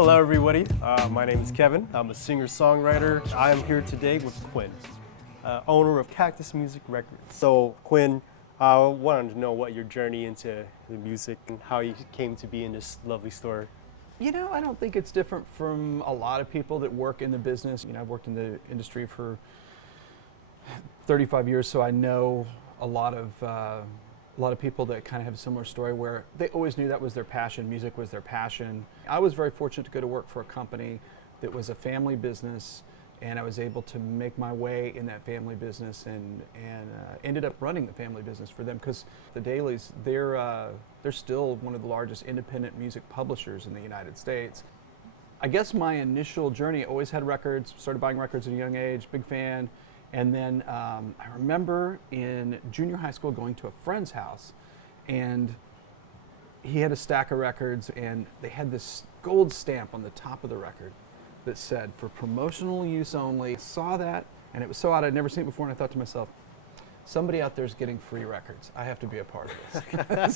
Hello everybody, my name is Kevin. I'm a singer-songwriter. I am here today with Quinn, owner of Cactus Music Records. So Quinn, I wanted to know what your journey into the music and how you came to be in this lovely store. You know, I don't think it's different from a lot of people that work in the business. You know, I've worked in the industry for 35 years, so I know a lot of people that kind of have a similar story where they always knew that was their passion. Music was their passion. I was very fortunate to go to work for a company that was a family business, and I was able to make my way in that family business and ended up running the family business for them, because the Dailies, they're still one of the largest independent music publishers in the United States. I guess my initial journey, always had records, started buying records at a young age, big fan. And then I remember in junior high school going to a friend's house, and he had a stack of records, and they had this gold stamp on the top of the record that said, "For promotional use only." I saw that, and it was so odd. I'd never seen it before, and I thought to myself, somebody out there is getting free records. I have to be a part of this.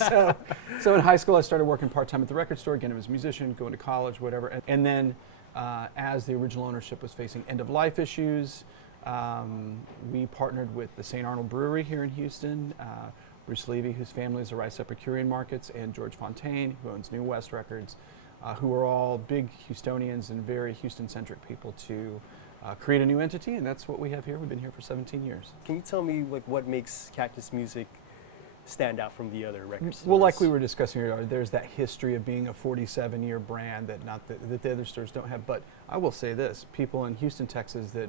so in high school, I started working part-time at the record store. Again, I was a musician, going to college, whatever. And then as the original ownership was facing end-of-life issues, we partnered with the St. Arnold Brewery here in Houston, Bruce Levy, whose family is the Rice Epicurean Markets, and George Fontaine, who owns New West Records, who are all big Houstonians and very Houston-centric people, to create a new entity, and that's what we have here. We've been here for 17 years. Can you tell me what makes Cactus Music stand out from the other record stores? Well, like we were discussing earlier, there's that history of being a 47-year brand that that the other stores don't have. But I will say this, people in Houston, Texas that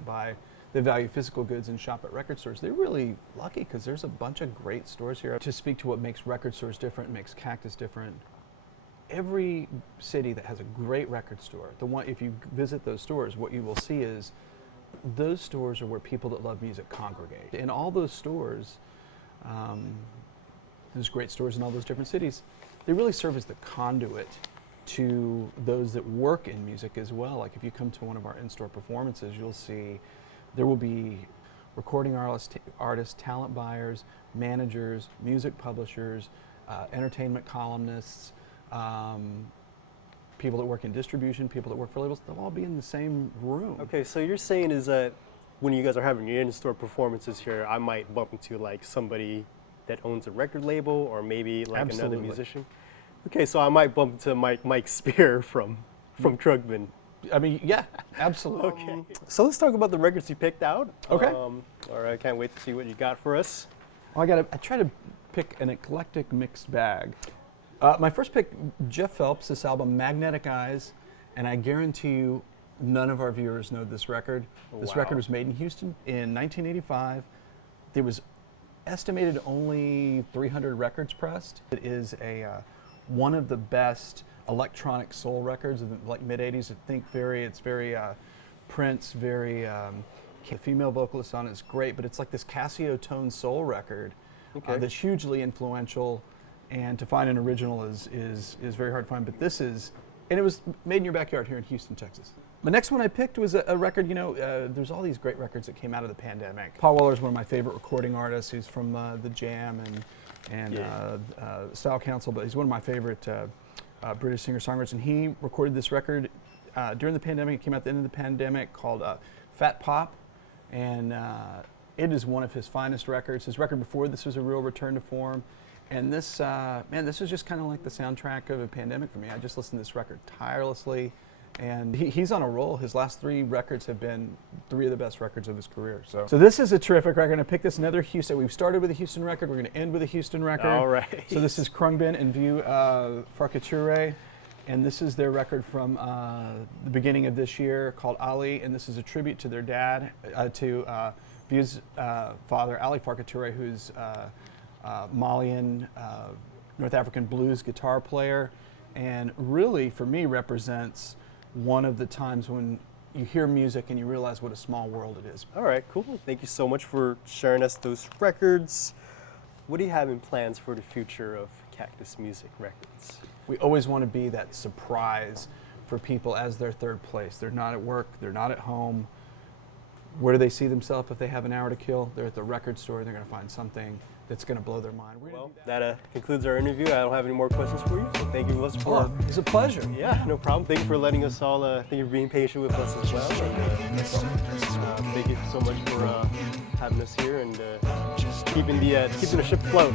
value physical goods and shop at record stores, they're really lucky, because there's a bunch of great stores here. To speak to what makes record stores different, makes Cactus different, every city that has a great record store, if you visit those stores, what you will see is those stores are where people that love music congregate. In all those stores, there's great stores in all those different cities, they really serve as the conduit to those that work in music as well. Like if you come to one of our in-store performances, you'll see there will be recording artists, talent buyers, managers, music publishers, entertainment columnists, people that work in distribution, people that work for labels. They'll all be in the same room. Okay, so you're saying is that when you guys are having your in-store performances here, I might bump into like somebody that owns a record label, or maybe like Absolutely. another musician? Okay, so I might bump into Mike Spear from Krugman. I mean, yeah, absolutely. Okay. So let's talk about the records you picked out. Okay. All right, I can't wait to see what you got for us. Well, I try to pick an eclectic mixed bag. My first pick, Jeff Phelps, this album, Magnetic Eyes, and I guarantee you none of our viewers know this record. This record was made in Houston in 1985. There was estimated only 300 records pressed. It is one of the best electronic soul records of the like mid-80s. It's very Prince, very the female vocalist on it is great, but it's like this Casio tone soul record that's hugely influential, and to find an original is very hard to find. But this is, and it was made in your backyard here in Houston, Texas. The next one I picked was a record, there's all these great records that came out of the pandemic. Paul Weller is one of my favorite recording artists. He's from the Jam and Style Council, but he's one of my favorite British singer-songwriters, and he recorded this record during the pandemic. It came out at the end of the pandemic, called Fat Pop, and it is one of his finest records. His record before this was a real return to form, and this, this was just kind of like the soundtrack of a pandemic for me. I just listened to this record tirelessly, and he's on a roll. His last 3 records have been 3 of the best records of his career. So this is a terrific record. I'm going to pick this another Houston. We've started with a Houston record. We're going to end with a Houston record. All right. So this is Krugman and View Farkature, and this is their record from the beginning of this year called Ali, and this is a tribute to their dad, to View's father, Ali Farkature, who's Malian, North African blues guitar player, and really, for me, represents one of the times when you hear music and you realize what a small world it is. All right, cool. Thank you so much for sharing us those records. What do you have in plans for the future of Cactus Music Records? We always want to be that surprise for people as their third place. They're not at work, they're not at home. Where do they see themselves if they have an hour to kill? They're at the record store, they're going to find something that's going to blow their mind. We're Well, gonna do that. that concludes our interview. I don't have any more questions for you, so thank you much for. It was a pleasure. Yeah, no problem. Thank you for letting us all. Thank you for being patient with us as well. And, thank you so much for having us here and keeping the ship afloat.